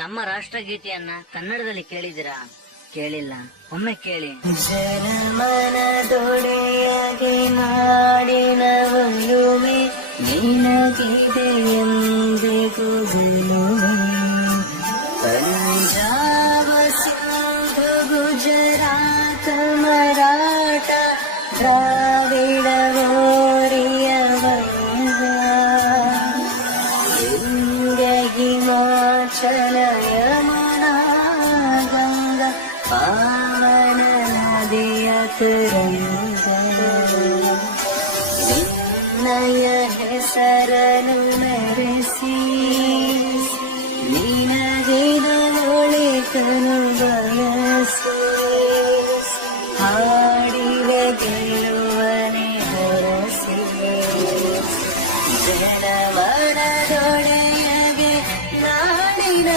ನಮ್ಮ ರಾಷ್ಟ್ರಗೀತೆಯನ್ನ ಕನ್ನಡದಲ್ಲಿ ಕೇಳಿದಿರಾ? ಕೇಳಿಲ್ಲ, ಒಮ್ಮೆ ಕೇಳಿ. ಜನಮನದೊಡೆಯಗೆ ನಾಡಿನ ಒಲುಮೆ ನಿನಗಿದೆ ಎಂದಿಗೂ ಗೆಲುವೆ. ಪಂಜಾಬ ಸಿಂಧ್ ಗುಜರಾತ್ ಮರಾಠ ದ್ರಾವಿಡ ಓರಿಯ ಬಂಗ ಇಂದ್ಯ ಹಿಮಾಚಲ ಯಮುನಾ ಗಂಗಾ ಪಾವನ ನದಿಯ ತರಂಗ ನಿನ್ನಯ ಹೆಸರನ್ನು ಮೆರೆಸಿ ನಿನಗಿದು ಒಳಿತನು ಬಯಸಿ ಹಾಡಿವೆ ಗೆಲುವನೆ ಹರಸಿ. ಜನಮನದೊಡೆಯಗೆ ನಾಡಿನ